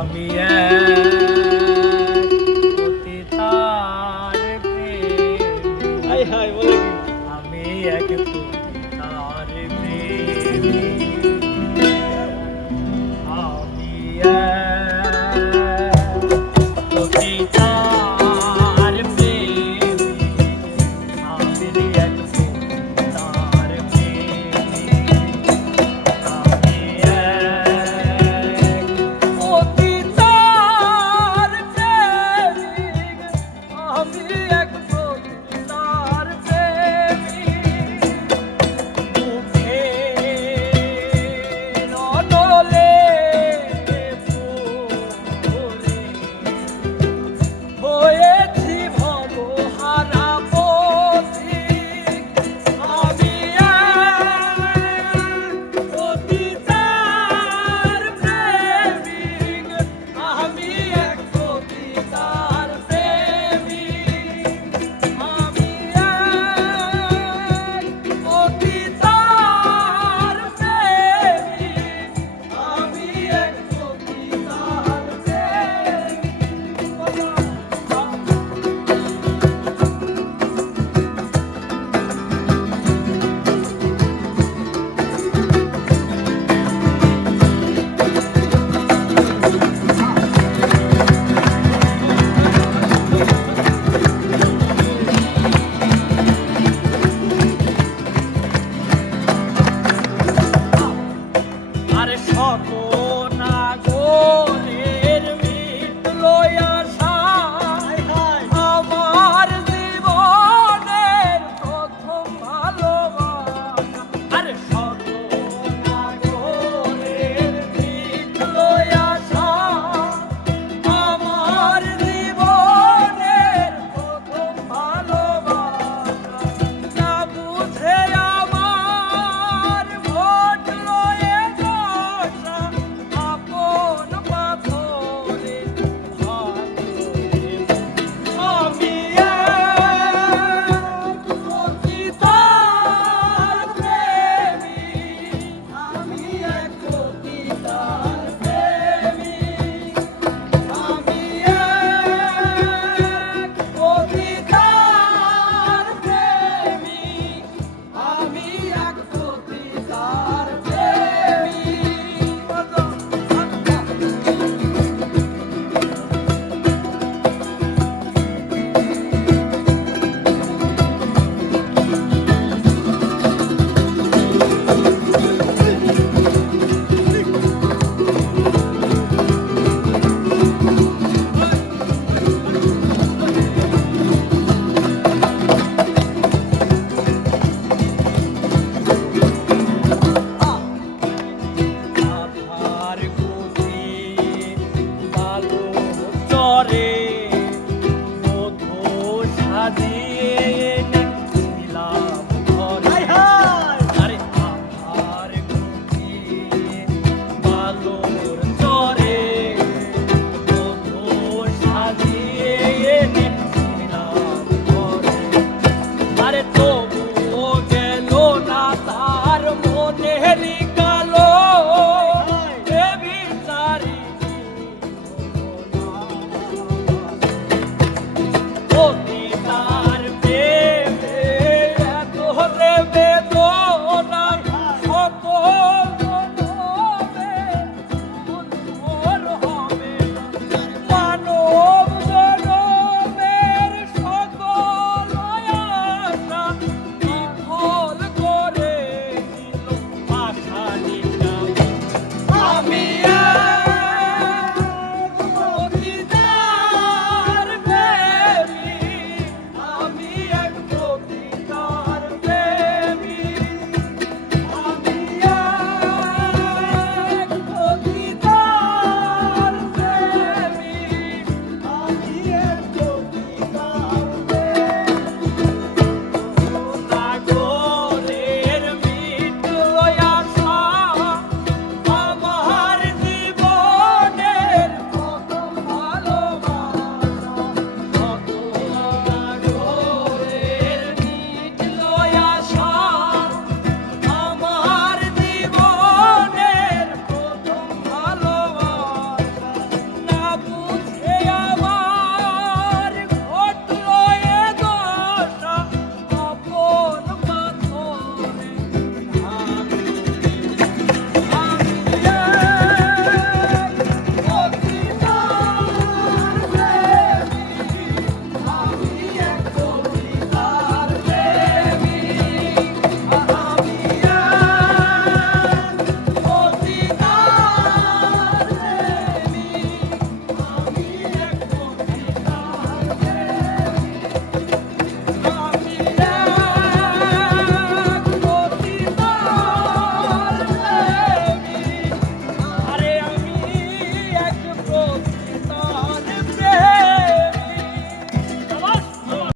I'll. ঘরে সাজিয়ে ঘরে। আর আমার বালো